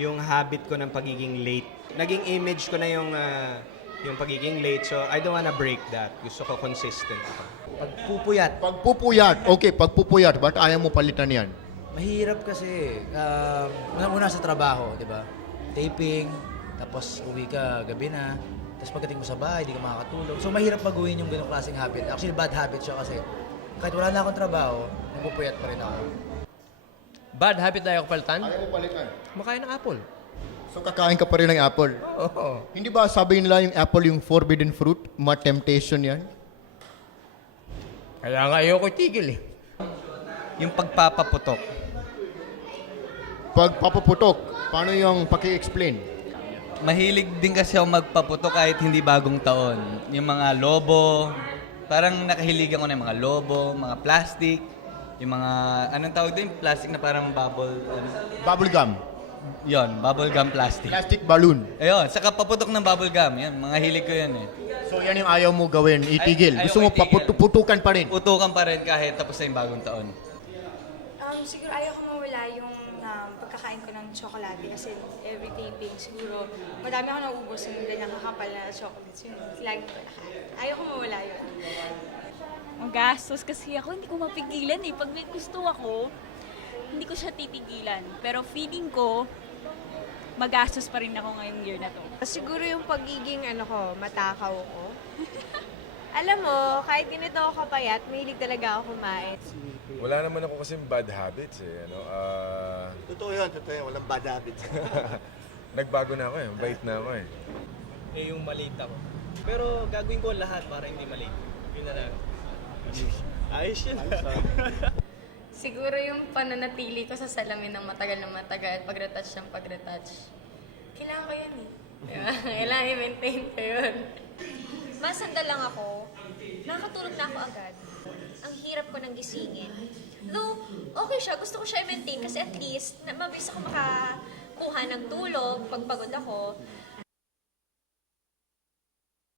yung habit ko ng pagiging late. Naging image ko na yung pagiging late. So, I don't wanna break that. Gusto ko consistent ako. Pagpupuyat. Pagpupuyat. Okay, pagpupuyat. Ba't ayaw mo palitan yan? Mahirap kasi. Una sa trabaho, di ba? Taping, tapos uwi ka gabi na, tapos pagdating mo sa bahay, di ka makakatulog. So mahirap baguhin yung ganong klaseng habit. Actually, bad habit siya kasi kahit wala na akong trabaho, nagpupuyat pa rin ako. Bad habit na ayaw ko palitan? Ayaw mo palitan. Makain ng apple. So kakain ka pa rin ng apple. Oo. Hindi ba sabi nila yung apple yung forbidden fruit? Ma-temptation yan? Kaya nga ayaw ko tigil eh. Yung pagpapaputok. Pagpapaputok, paano yung paki-explain? Mahilig din kasi ako magpaputok kahit hindi bagong taon. Yung mga lobo, parang nakahiligan ko na yung mga lobo, mga plastic, yung mga, anong tawag din? Plastic na parang bubble, Bubble gum. yon, bubble gum plastic. Plastic balloon. Ayun, saka paputok ng bubble gum, yan, mga hilig ko yan eh. So yan yung ayaw mo gawin, itigil. Ayaw Gusto mo ko itigil. paputukan pa rin. Utukan pa rin kahit tapos na yung bagong taon. Siguro ayaw ko mawala yung pagkakain ko ng tsokolate kasi every taping siguro madami ako nauubos ng ganyang kakapal na chocolates yun. Lagi ko nakain. Ayaw ko mawala yun. Magastos kasi ako, hindi ko mapigilan eh. Pag may gusto ako, hindi ko siya titigilan. Pero feeling ko, magastos pa rin ako ngayong year na to. Siguro yung pagiging matakaw ko. Alam mo, kahit ganito ako kapayat, mahilig talaga ako kumain. Wala naman ako kasing bad habits eh. Totoo yun. Walang bad habits. Nagbago na ako eh. Bait na ako eh. Yung malate ako. Pero gagawin ko lahat para hindi malate. Yun na lang. Ayos yun. Siguro yung pananatili ko sa salamin ng matagal na matagal, pag-retouch ng pag-retouch. Kailangan ko yan eh. Diba? Kailangan i-maintain ko yun. Masanda lang ako, nakakatulog na ako agad. Ang hirap ko nang gisingin. Though, okay siya. Gusto ko siya i-maintain kasi at least, mabilis ako makakuha ng tulog pag pagod ako.